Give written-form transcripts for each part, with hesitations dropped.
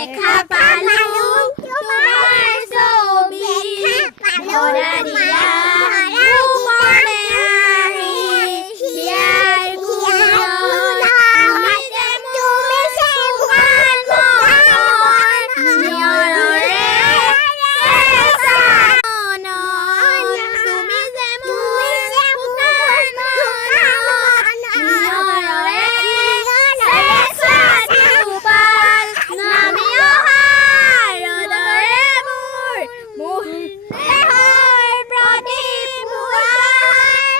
দেখা পালো তোমাৰ ছবি ধৰা দিয়া ৰূপৰে আহি হিয়াৰ খুলত তুমি যে মোৰ শুকান মনত নিয়ৰৰে চেঁচা মনত তুমি যে মোৰ শুকান মনত নিয়ৰৰে চেঁচা টোপাল নামি অহা ৰ'দৰে মোৰ দেহৰ প্ৰতি ধুমুহাৰ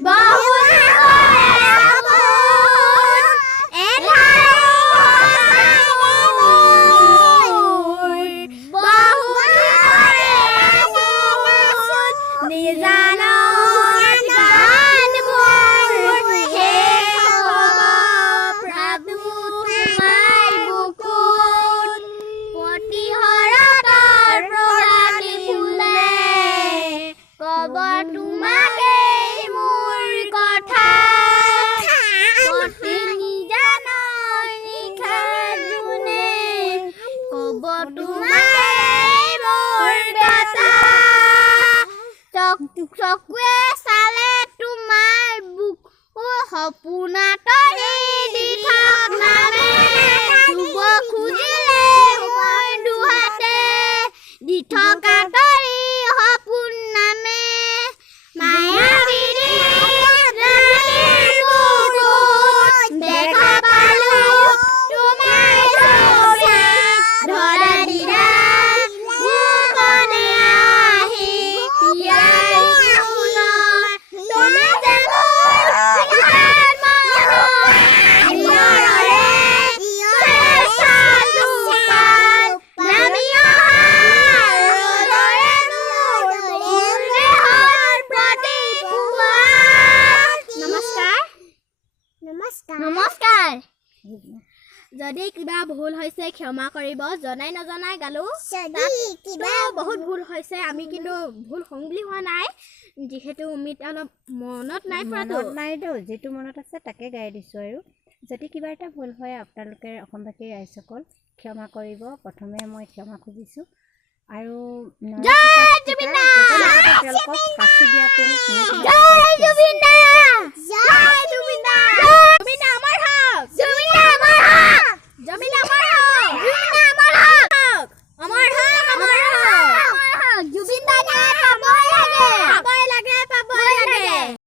বহুত তোমাকেই মোৰ কথা জোনে ক'ব তোমাকেই মোৰ কথা চকুৱে চালে তোমাৰ বুক সপোনা তৰি দি থাক নামে চুব খুজিলে মই দুহাতে দি থকা তৰি সপোন নামে দেখা পালো তোমাৰ ছবি ধৰা দিয়া ৰূপৰে আহি হিয়াৰ খুলত তুমি যে মোৰ শুকান মনত নিয়ৰৰে চেঁচা টোপাল নামি অহা ৰ'দৰে মোৰ দেহৰ প্ৰতি ধুমুহাৰ। নমস্কাৰ। যদি কিবা ভুল হৈছে ক্ষমা কৰিব জনাই নজনাই গালো কিবা বহুত ভুল হৈছে আমি কিন্তু ভুল সংগলি হোৱা নাই যিহেতু অমিত অলপ মনত নাই নাইতো যেটো মনত আছে তাকে গাই দিছো আৰু যদি কিবা এটা ভুল হয় আপোনালোকে অসমবাসী ৰাইজসকল ক্ষমা কৰিব প্ৰথমে মই ক্ষমা খুজিছো আৰু জয় জুবিন